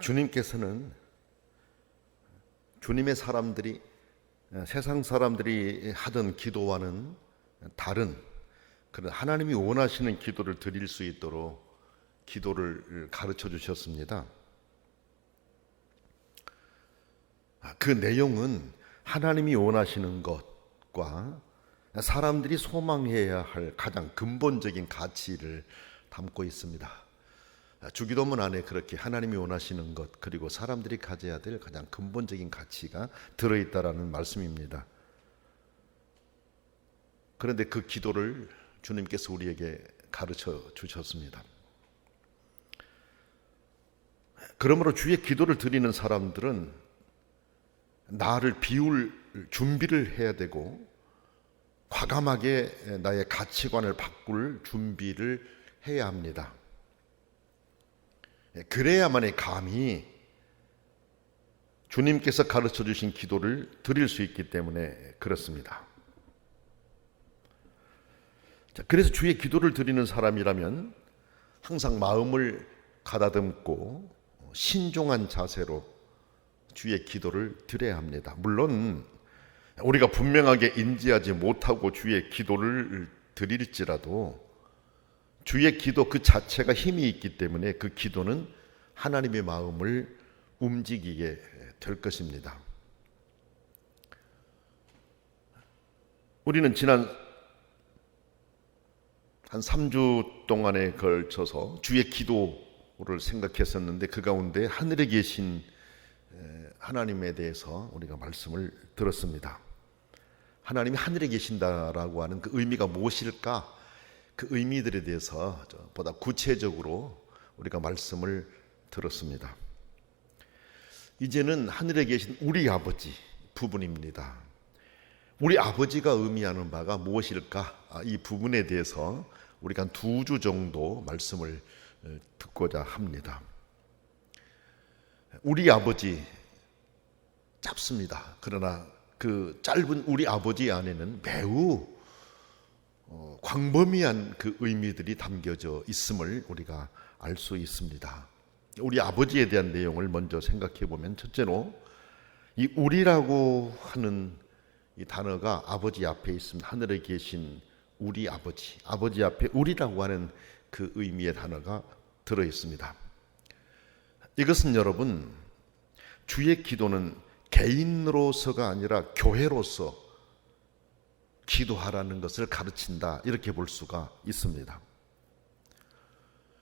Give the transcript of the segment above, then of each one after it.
주님께서는 주님의 사람들이 세상 사람들이 하던 기도와는 다른 그런 하나님이 원하시는 기도를 드릴 수 있도록 기도를 가르쳐 주셨습니다. 그 내용은 하나님이 원하시는 것과 사람들이 소망해야 할 가장 근본적인 가치를 담고 있습니다. 주기도문 안에 그렇게 하나님이 원하시는 것 그리고 사람들이 가져야 될 가장 근본적인 가치가 들어있다라는 말씀입니다. 그런데 그 기도를 주님께서 우리에게 가르쳐 주셨습니다. 그러므로 주의 기도를 드리는 사람들은 나를 비울 준비를 해야 되고 과감하게 나의 가치관을 바꿀 준비를 해야 합니다. 그래야만이 감히 주님께서 가르쳐 주신 기도를 드릴 수 있기 때문에 그렇습니다. 그래서 주의 기도를 드리는 사람이라면 항상 마음을 가다듬고 신중한 자세로 주의 기도를 드려야 합니다. 물론 우리가 분명하게 인지하지 못하고 주의 기도를 드릴지라도 주의 기도 그 자체가 힘이 있기 때문에 그 기도는 하나님의 마음을 움직이게 될 것입니다. 우리는 지난 한 3주 동안에 걸쳐서 주의 기도를 생각했었는데 그 가운데 하늘에 계신 하나님에 대해서 우리가 말씀을 들었습니다. 하나님이 하늘에 계신다라고 하는 그 의미가 무엇일까? 그 의미들에 대해서 보다 구체적으로 우리가 말씀을 들었습니다. 이제는 하늘에 계신 우리 아버지 부분입니다. 우리 아버지가 의미하는 바가 무엇일까? 이 부분에 대해서 우리가 한 2주 정도 말씀을 듣고자 합니다. 우리 아버지 짧습니다. 그러나 그 짧은 우리 아버지 안에는 매우 광범위한 그 의미들이 담겨져 있음을 우리가 알 수 있습니다. 우리 아버지에 대한 내용을 먼저 생각해 보면 첫째로 이 우리라고 하는 이 단어가 아버지 앞에 있습니다. 하늘에 계신 우리 아버지, 아버지 앞에 우리라고 하는 그 의미의 단어가 들어 있습니다. 이것은 여러분 주의 기도는 개인으로서가 아니라 교회로서 기도하라는 것을 가르친다 이렇게 볼 수가 있습니다.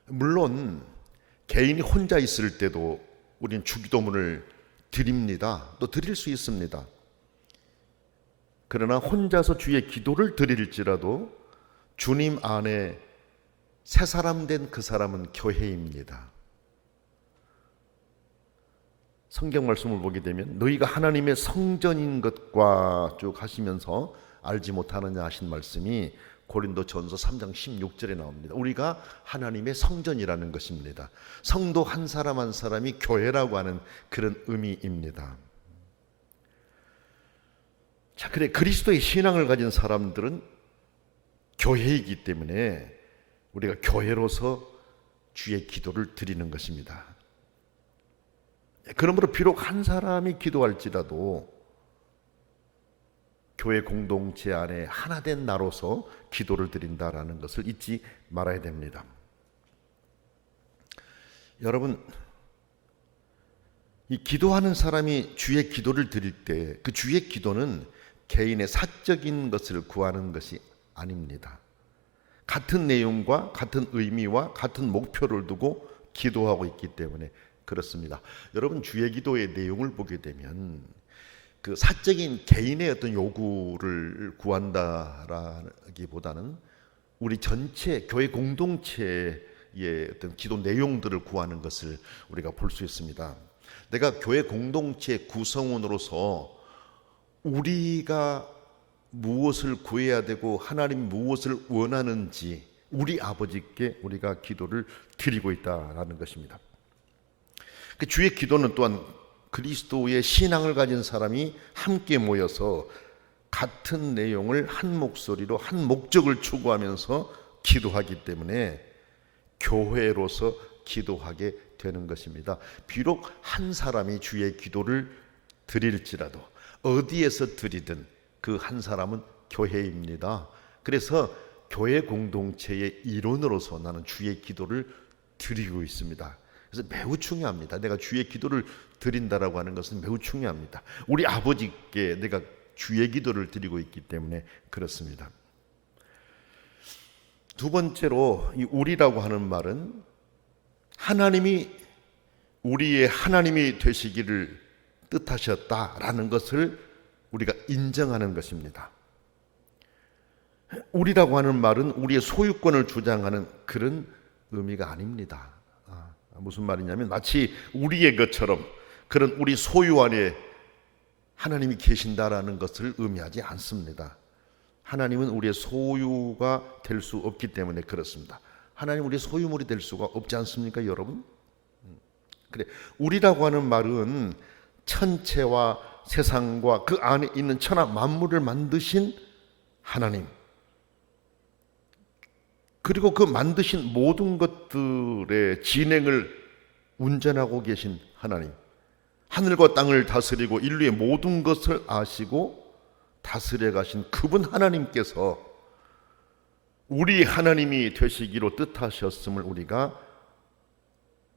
물론 개인이 혼자 있을 때도 우리는 주기도문을 드립니다. 또 드릴 수 있습니다. 그러나 혼자서 주의 기도를 드릴지라도 주님 안에 새 사람 된 그 사람은 교회입니다. 성경 말씀을 보게 되면 너희가 하나님의 성전인 것과 쭉 하시면서 알지 못하느냐 하신 말씀이 고린도전서 3장 16절에 나옵니다. 우리가 하나님의 성전이라는 것입니다. 성도 한 사람 한 사람이 교회라고 하는 그런 의미입니다. 자, 그래 그리스도의 신앙을 가진 사람들은 교회이기 때문에 우리가 교회로서 주의 기도를 드리는 것입니다. 그러므로 비록 한 사람이 기도할지라도 교회 공동체 안에 하나 된 나로서 기도를 드린다라는 것을 잊지 말아야 됩니다. 여러분, 이 기도하는 사람이 주의 기도를 드릴 때 그 주의 기도는 개인의 사적인 것을 구하는 것이 아닙니다. 같은 내용과 같은 의미와 같은 목표를 두고 기도하고 있기 때문에 그렇습니다. 여러분 주의 기도의 내용을 보게 되면 그 사적인 개인의 어떤 요구를 구한다라기보다는 우리 전체 교회 공동체의 어떤 기도 내용들을 구하는 것을 우리가 볼 수 있습니다. 내가 교회 공동체 구성원으로서 우리가 무엇을 구해야 되고 하나님 무엇을 원하는지 우리 아버지께 우리가 기도를 드리고 있다라는 것입니다. 그 주의 기도는 또한 그리스도의 신앙을 가진 사람이 함께 모여서 같은 내용을 한 목소리로 한 목적을 추구하면서 기도하기 때문에 교회로서 기도하게 되는 것입니다. 비록 한 사람이 주의 기도를 드릴지라도 어디에서 드리든 그 한 사람은 교회입니다. 그래서 교회 공동체의 일원으로서 나는 주의 기도를 드리고 있습니다. 그래서 매우 중요합니다. 내가 주의 기도를 드린다라고 하는 것은 매우 중요합니다. 우리 아버지께 내가 주의 기도를 드리고 있기 때문에 그렇습니다. 두 번째로 이 우리라고 하는 말은 하나님이 우리의 하나님이 되시기를 뜻하셨다라는 것을 우리가 인정하는 것입니다. 우리라고 하는 말은 우리의 소유권을 주장하는 그런 의미가 아닙니다. 무슨 말이냐면 마치 우리의 것처럼 그런 우리 소유 안에 하나님이 계신다라는 것을 의미하지 않습니다. 하나님은 우리의 소유가 될 수 없기 때문에 그렇습니다. 하나님 우리의 소유물이 될 수가 없지 않습니까, 여러분? 그래, 우리라고 하는 말은 천체와 세상과 그 안에 있는 천하 만물을 만드신 하나님, 그리고 그 만드신 모든 것들의 진행을 운전하고 계신 하나님, 하늘과 땅을 다스리고 인류의 모든 것을 아시고 다스려 가신 그분 하나님께서 우리 하나님이 되시기로 뜻하셨음을 우리가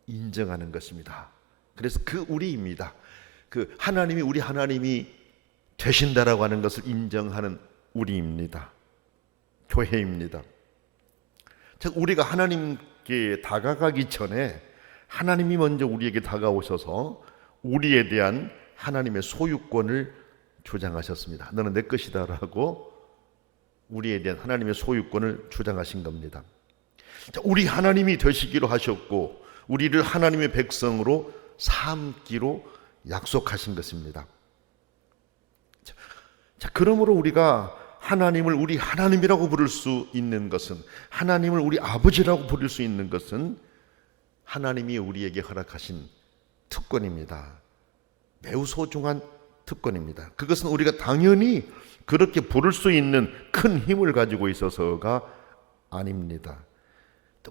인정하는 것입니다. 그래서 그 우리입니다. 그 하나님이 우리 하나님이 되신다라고 하는 것을 인정하는 우리입니다. 교회입니다. 즉 우리가 하나님께 다가가기 전에 하나님이 먼저 우리에게 다가오셔서 우리에 대한 하나님의 소유권을 주장하셨습니다. 너는 내 것이다라고 우리에 대한 하나님의 소유권을 주장하신 겁니다. 우리 하나님이 되시기로 하셨고 우리를 하나님의 백성으로 삼기로 약속하신 것입니다. 자, 그러므로 우리가 하나님을 우리 하나님이라고 부를 수 있는 것은, 하나님을 우리 아버지라고 부를 수 있는 것은 하나님이 우리에게 허락하신 특권입니다. 매우 소중한 특권입니다. 그것은 우리가 당연히 그렇게 부를 수 있는 큰 힘을 가지고 있어서가 아닙니다.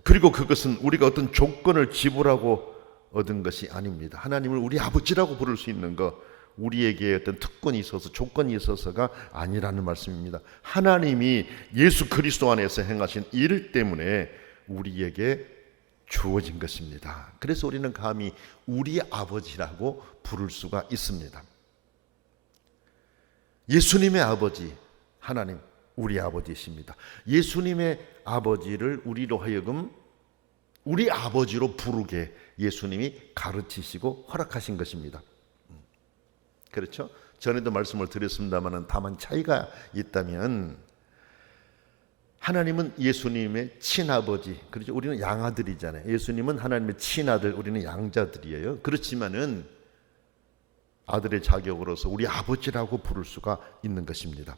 그리고 그것은 우리가 어떤 조건을 지불하고 얻은 것이 아닙니다. 하나님을 우리 아버지라고 부를 수 있는 것, 우리에게 어떤 특권이 있어서 조건이 있어서가 아니라는 말씀입니다. 하나님이 예수 그리스도 안에서 행하신 일 때문에 우리에게 주어진 것입니다. 그래서 우리는 감히 우리 아버지라고 부를 수가 있습니다. 예수님의 아버지 하나님 우리 아버지이십니다. 예수님의 아버지를 우리로 하여금 우리 아버지로 부르게 예수님이 가르치시고 허락하신 것입니다. 그렇죠? 전에도 말씀을 드렸습니다만 다만 차이가 있다면 하나님은 예수님의 친아버지, 그렇죠? 우리는 양아들이잖아요. 예수님은 하나님의 친아들, 우리는 양자들이에요. 그렇지만은 아들의 자격으로서 우리 아버지라고 부를 수가 있는 것입니다.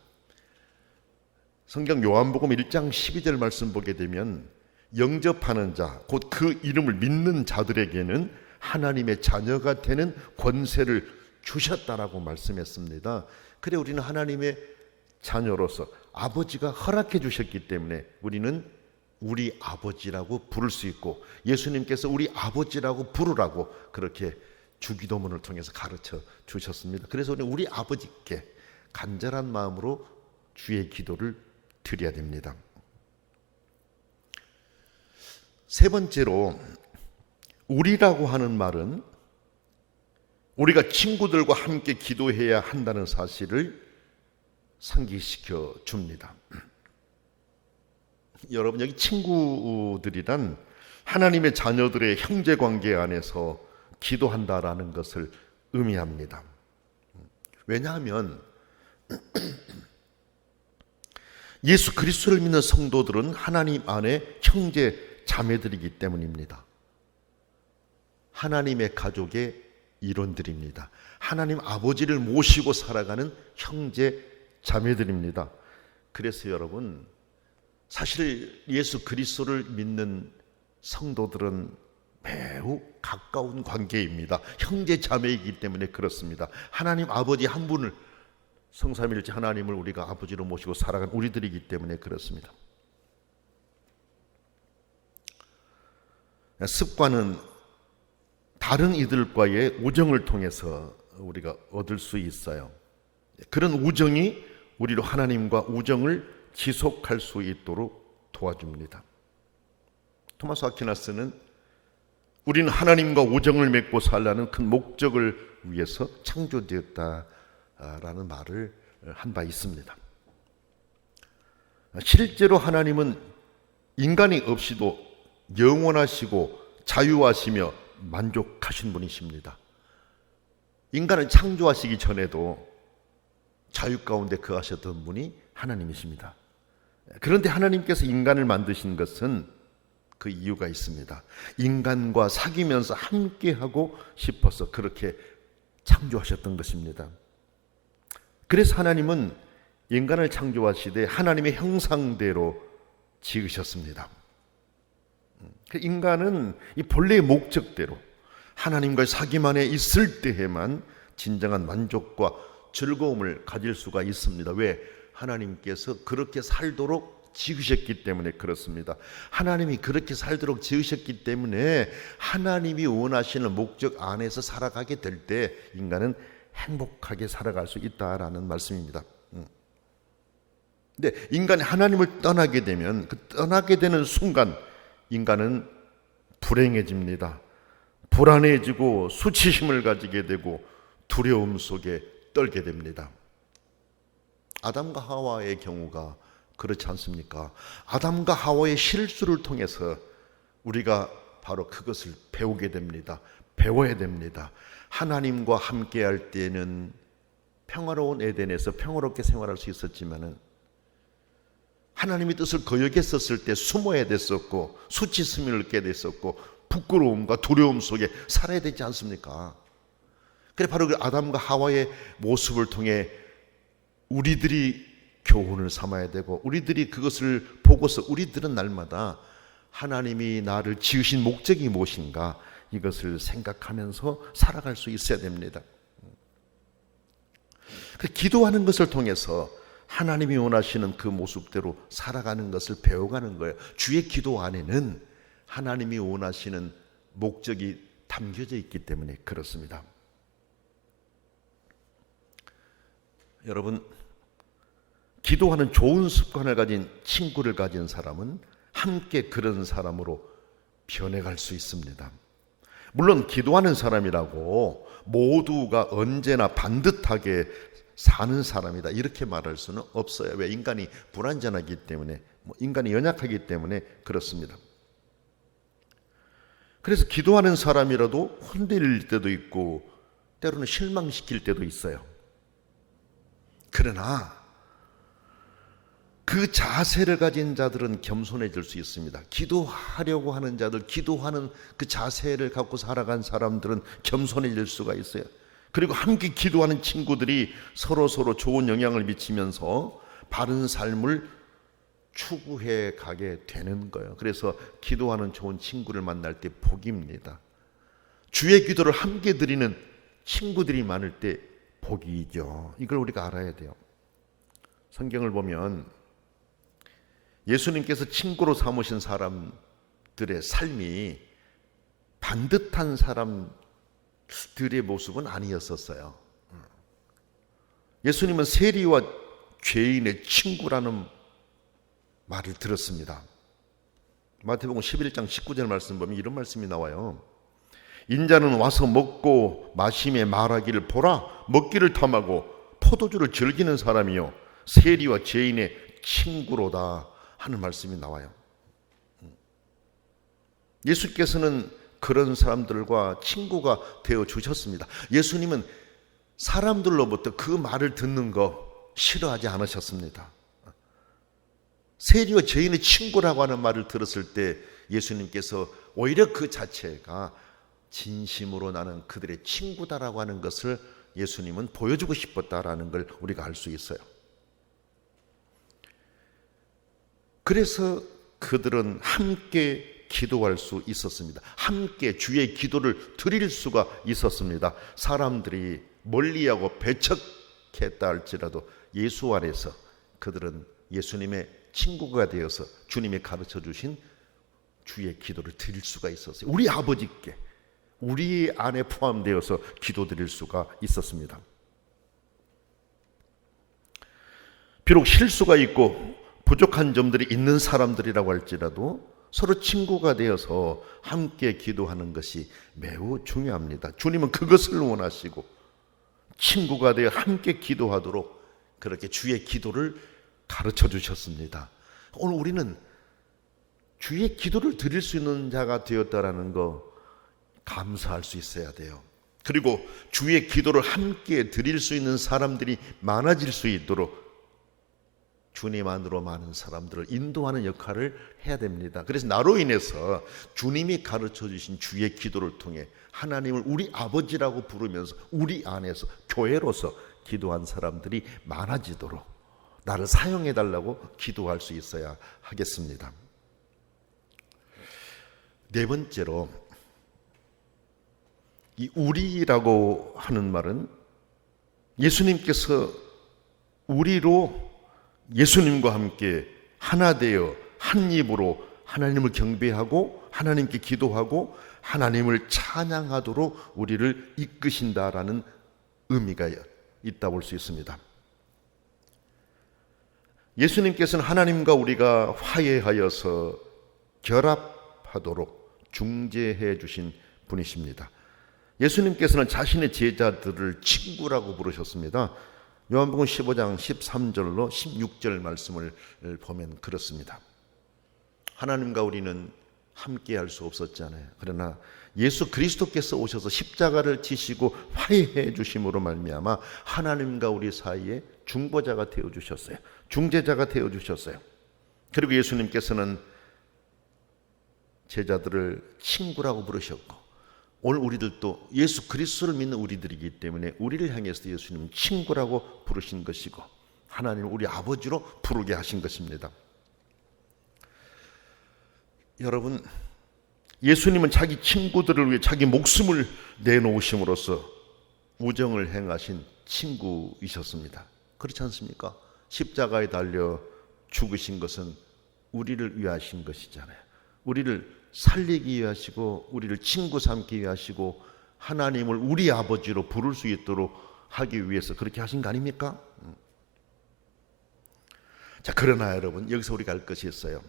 성경 요한복음 1장 12절 말씀 보게 되면 영접하는 자, 곧 그 이름을 믿는 자들에게는 하나님의 자녀가 되는 권세를 주셨다라고 말씀했습니다. 그래 우리는 하나님의 자녀로서 아버지가 허락해 주셨기 때문에 우리는 우리 아버지라고 부를 수 있고 예수님께서 우리 아버지라고 부르라고 그렇게 주기도문을 통해서 가르쳐 주셨습니다. 그래서 우리 아버지께 간절한 마음으로 주의 기도를 드려야 됩니다. 세 번째로 우리라고 하는 말은 우리가 친구들과 함께 기도해야 한다는 사실을 상기시켜 줍니다. 여러분 여기 친구들이란 하나님의 자녀들의 형제관계 안에서 기도한다라는 것을 의미합니다. 왜냐하면 예수 그리스도를 믿는 성도들은 하나님 안에 형제 자매들이기 때문입니다. 하나님의 가족의 일원들입니다. 하나님 아버지를 모시고 살아가는 형제 자매들입니다. 그래서 여러분 사실 예수 그리스도를 믿는 성도들은 매우 가까운 관계입니다. 형제 자매이기 때문에 그렇습니다. 하나님 아버지 한 분을 성삼일체 하나님을 우리가 아버지로 모시고 살아간 우리들이기 때문에 그렇습니다. 습관은 다른 이들과의 우정을 통해서 우리가 얻을 수 있어요. 그런 우정이 우리로 하나님과 우정을 지속할 수 있도록 도와줍니다. 토마스 아퀴나스는 우리는 하나님과 우정을 맺고 살라는 큰 목적을 위해서 창조되었다라는 말을 한 바 있습니다. 실제로 하나님은 인간이 없이도 영원하시고 자유하시며 만족하신 분이십니다. 인간을 창조하시기 전에도 자유 가운데 거하셨던 분이 하나님이십니다. 그런데 하나님께서 인간을 만드신 것은 그 이유가 있습니다. 인간과 사귀면서 함께하고 싶어서 그렇게 창조하셨던 것입니다. 그래서 하나님은 인간을 창조하시되 하나님의 형상대로 지으셨습니다. 인간은 이 본래의 목적대로 하나님과의 사귐 안에 있을 때에만 진정한 만족과 즐거움을 가질 수가 있습니다. 왜? 하나님께서 그렇게 살도록 지으셨기 때문에 그렇습니다. 하나님이 그렇게 살도록 지으셨기 때문에 하나님이 원하시는 목적 안에서 살아가게 될 때 인간은 행복하게 살아갈 수 있다라는 말씀입니다. 근데 인간이 하나님을 떠나게 되면 그 떠나게 되는 순간 인간은 불행해집니다. 불안해지고 수치심을 가지게 되고 두려움 속에 떨게 됩니다. 아담과 하와의 경우가 그렇지 않습니까? 아담과 하와의 실수를 통해서 우리가 바로 그것을 배우게 됩니다. 배워야 됩니다. 하나님과 함께할 때는 평화로운 에덴에서 평화롭게 생활할 수 있었지만은 하나님의 뜻을 거역했었을 때 숨어야 됐었고 수치심을 얻게 됐었고 부끄러움과 두려움 속에 살아야 되지 않습니까? 그래 바로 그 아담과 하와의 모습을 통해 우리들이 교훈을 삼아야 되고 우리들이 그것을 보고서 우리들은 날마다 하나님이 나를 지으신 목적이 무엇인가 이것을 생각하면서 살아갈 수 있어야 됩니다. 기도하는 것을 통해서 하나님이 원하시는 그 모습대로 살아가는 것을 배워가는 거예요. 주의 기도 안에는 하나님이 원하시는 목적이 담겨져 있기 때문에 그렇습니다. 여러분, 기도하는 좋은 습관을 가진 친구를 가진 사람은 함께 그런 사람으로 변해갈 수 있습니다. 물론 기도하는 사람이라고 모두가 언제나 반듯하게 사는 사람이다 이렇게 말할 수는 없어요. 왜? 인간이 불완전하기 때문에 인간이 연약하기 때문에 그렇습니다. 그래서 기도하는 사람이라도 흔들릴 때도 있고 때로는 실망시킬 때도 있어요. 그러나 그 자세를 가진 자들은 겸손해질 수 있습니다. 기도하려고 하는 자들, 기도하는 그 자세를 갖고 살아간 사람들은 겸손해질 수가 있어요. 그리고 함께 기도하는 친구들이 서로 좋은 영향을 미치면서 바른 삶을 추구해 가게 되는 거예요. 그래서 기도하는 좋은 친구를 만날 때 복입니다. 주의 기도를 함께 드리는 친구들이 많을 때 복이죠. 이걸 우리가 알아야 돼요. 성경을 보면 예수님께서 친구로 삼으신 사람들의 삶이 반듯한 사람들의 모습은 아니었었어요. 예수님은 세리와 죄인의 친구라는 말을 들었습니다. 마태복음 11장 19절 말씀 보면 이런 말씀이 나와요. 인자는 와서 먹고 마시며 말하기를 보라 먹기를 탐하고 포도주를 즐기는 사람이요 세리와 죄인의 친구로다 하는 말씀이 나와요. 예수께서는 그런 사람들과 친구가 되어 주셨습니다. 예수님은 사람들로부터 그 말을 듣는 거 싫어하지 않으셨습니다. 세리와 죄인의 친구라고 하는 말을 들었을 때 예수님께서 오히려 그 자체가 진심으로 나는 그들의 친구다라고 하는 것을 예수님은 보여주고 싶었다라는 걸 우리가 알 수 있어요. 그래서 그들은 함께 기도할 수 있었습니다. 함께 주의 기도를 드릴 수가 있었습니다. 사람들이 멀리하고 배척했다 할지라도 예수 안에서 그들은 예수님의 친구가 되어서 주님이 가르쳐 주신 주의 기도를 드릴 수가 있었어요. 우리 아버지께 우리 안에 포함되어서 기도드릴 수가 있었습니다. 비록 실수가 있고 부족한 점들이 있는 사람들이라고 할지라도 서로 친구가 되어서 함께 기도하는 것이 매우 중요합니다. 주님은 그것을 원하시고 친구가 되어 함께 기도하도록 그렇게 주의 기도를 가르쳐 주셨습니다. 오늘 우리는 주의 기도를 드릴 수 있는 자가 되었다라는 거 감사할 수 있어야 돼요. 그리고 주의 기도를 함께 드릴 수 있는 사람들이 많아질 수 있도록 주님 안으로 많은 사람들을 인도하는 역할을 해야 됩니다. 그래서 나로 인해서 주님이 가르쳐 주신 주의 기도를 통해 하나님을 우리 아버지라고 부르면서 우리 안에서 교회로서 기도한 사람들이 많아지도록 나를 사용해 달라고 기도할 수 있어야 하겠습니다. 네 번째로, 이 우리라고 하는 말은 예수님께서 우리로 예수님과 함께 하나 되어 한 입으로 하나님을 경배하고 하나님께 기도하고 하나님을 찬양하도록 우리를 이끄신다라는 의미가 있다 볼 수 있습니다. 예수님께서는 하나님과 우리가 화해하여서 결합하도록 중재해 주신 분이십니다. 예수님께서는 자신의 제자들을 친구라고 부르셨습니다. 요한복음 15장 13절로 16절 말씀을 보면 그렇습니다. 하나님과 우리는 함께 할 수 없었잖아요. 그러나 예수 그리스도께서 오셔서 십자가를 지시고 화해해 주심으로 말미암아 하나님과 우리 사이에 중보자가 되어 주셨어요. 중재자가 되어 주셨어요. 그리고 예수님께서는 제자들을 친구라고 부르셨고, 오늘 우리들도 예수 그리스도를 믿는 우리들이기 때문에 우리를 향해서 예수님은 친구라고 부르신 것이고 하나님은 우리 아버지로 부르게 하신 것입니다. 여러분, 예수님은 자기 친구들을 위해 자기 목숨을 내놓으심으로써 우정을 행하신 친구이셨습니다. 그렇지 않습니까? 십자가에 달려 죽으신 것은 우리를 위하신 것이잖아요. 우리를 살리기 위하시고 우리를 친구 삼기 위하시고 하나님을 우리 아버지로 부를 수 있도록 하기 위해서 그렇게 하신 거 아닙니까? 자, 그러나 여러분, 여기서 우리가 알 것이 있어요.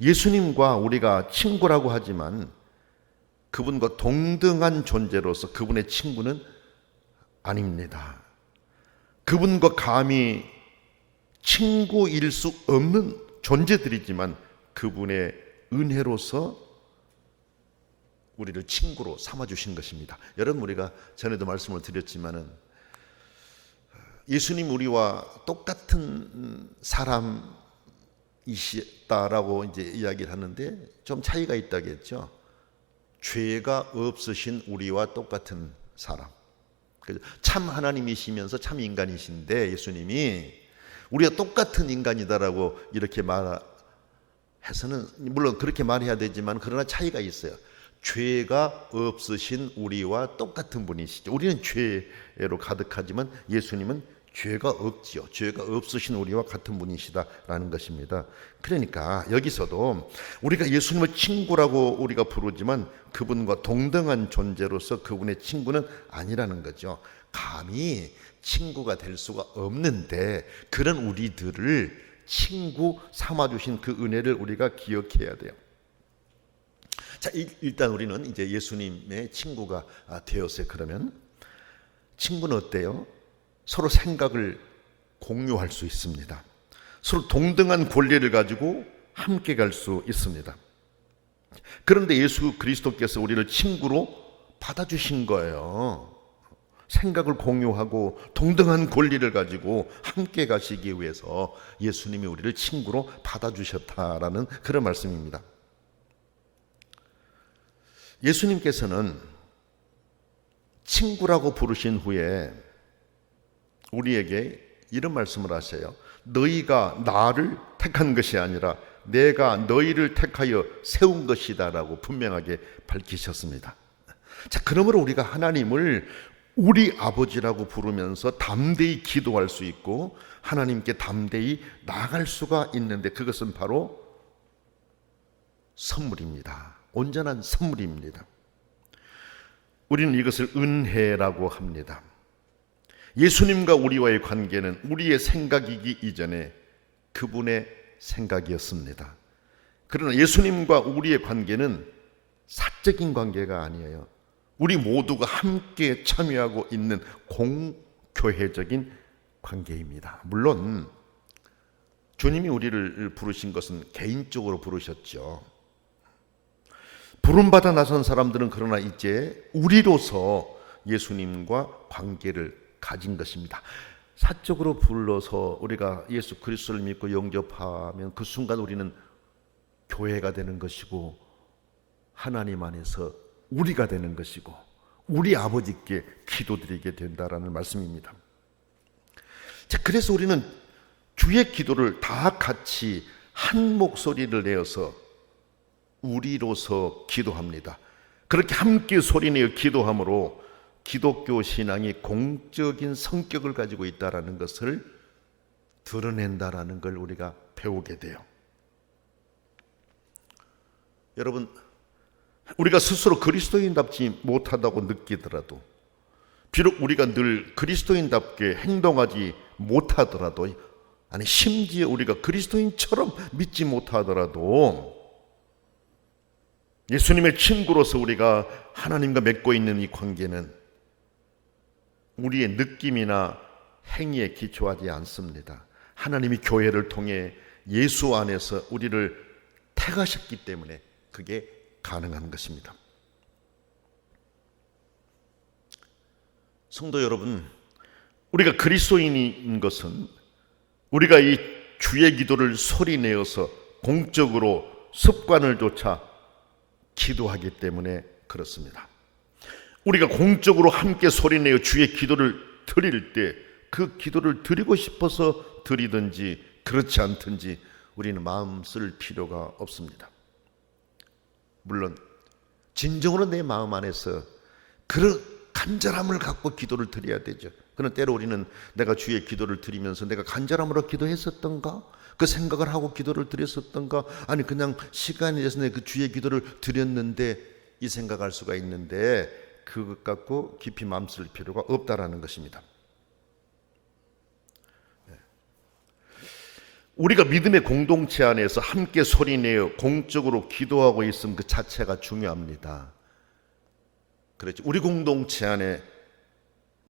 예수님과 우리가 친구라고 하지만 그분과 동등한 존재로서 그분의 친구는 아닙니다. 그분과 감히 친구일 수 없는 존재들이지만 그분의 은혜로서 우리를 친구로 삼아주신 것입니다. 여러분, 우리가 전에도 말씀을 드렸지만은 예수님 우리와 똑같은 사람이시다라고 이제 이야기를 하는데 좀 차이가 있다겠죠. 죄가 없으신 우리와 똑같은 사람. 참 하나님이시면서 참 인간이신데 예수님이 우리가 똑같은 인간이다라고 이렇게 해서는 물론 그렇게 말해야 되지만 그러나 차이가 있어요. 죄가 없으신 우리와 똑같은 분이시죠. 우리는 죄로 가득하지만 예수님은 죄가 없지요. 죄가 없으신 우리와 같은 분이시다라는 것입니다. 그러니까 여기서도 우리가 예수님을 친구라고 우리가 부르지만 그분과 동등한 존재로서 그분의 친구는 아니라는 거죠. 감히 친구가 될 수가 없는데 그런 우리들을 친구 삼아주신 그 은혜를 우리가 기억해야 돼요. 자, 일단 우리는 이제 예수님의 친구가 되었어요. 그러면 친구는 어때요? 서로 생각을 공유할 수 있습니다. 서로 동등한 권리를 가지고 함께 갈 수 있습니다. 그런데 예수 그리스도께서 우리를 친구로 받아주신 거예요. 생각을 공유하고 동등한 권리를 가지고 함께 가시기 위해서 예수님이 우리를 친구로 받아주셨다라는 그런 말씀입니다. 예수님께서는 친구라고 부르신 후에 우리에게 이런 말씀을 하세요. 너희가 나를 택한 것이 아니라 내가 너희를 택하여 세운 것이다 라고 분명하게 밝히셨습니다. 자, 그러므로 우리가 하나님을 우리 아버지라고 부르면서 담대히 기도할 수 있고 하나님께 담대히 나아갈 수가 있는데 그것은 바로 선물입니다. 온전한 선물입니다. 우리는 이것을 은혜라고 합니다. 예수님과 우리와의 관계는 우리의 생각이기 이전에 그분의 생각이었습니다. 그러나 예수님과 우리의 관계는 사적인 관계가 아니에요. 우리 모두가 함께 참여하고 있는 공교회적인 관계입니다. 물론 주님이 우리를 부르신 것은 개인적으로 부르셨죠. 부름받아 나선 사람들은 그러나 이제 우리로서 예수님과 관계를 가진 것입니다. 사적으로 불러서 우리가 예수 그리스도를 믿고 영접하면 그 순간 우리는 교회가 되는 것이고 하나님 안에서 우리가 되는 것이고 우리 아버지께 기도드리게 된다라는 말씀입니다. 자, 그래서 우리는 주의 기도를 다 같이 한 목소리를 내어서 우리로서 기도합니다. 그렇게 함께 소리내어 기도함으로 기독교 신앙이 공적인 성격을 가지고 있다는 것을 드러낸다라는 걸 우리가 배우게 돼요. 여러분, 우리가 스스로 그리스도인답지 못하다고 느끼더라도, 비록 우리가 늘 그리스도인답게 행동하지 못하더라도, 아니 심지어 우리가 그리스도인처럼 믿지 못하더라도 예수님의 친구로서 우리가 하나님과 맺고 있는 이 관계는 우리의 느낌이나 행위에 기초하지 않습니다. 하나님이 교회를 통해 예수 안에서 우리를 택하셨기 때문에 그게 가능한 것입니다. 성도 여러분, 우리가 그리스도인인 것은 우리가 이 주의 기도를 소리내어서 공적으로 습관을 좇아 기도하기 때문에 그렇습니다. 우리가 공적으로 함께 소리내어 주의 기도를 드릴 때 그 기도를 드리고 싶어서 드리든지 그렇지 않든지 우리는 마음 쓸 필요가 없습니다. 물론 진정으로 내 마음 안에서 그런 간절함을 갖고 기도를 드려야 되죠. 그러나 때로 우리는 내가 주의 기도를 드리면서 내가 간절함으로 기도했었던가? 그 생각을 하고 기도를 드렸었던가? 아니 그냥 시간이 돼서 내가 그 주의 기도를 드렸는데 이 생각할 수가 있는데 그것 갖고 깊이 마음 쓸 필요가 없다라는 것입니다. 우리가 믿음의 공동체 안에서 함께 소리내어 공적으로 기도하고 있음 그 자체가 중요합니다. 그렇죠. 우리 공동체 안에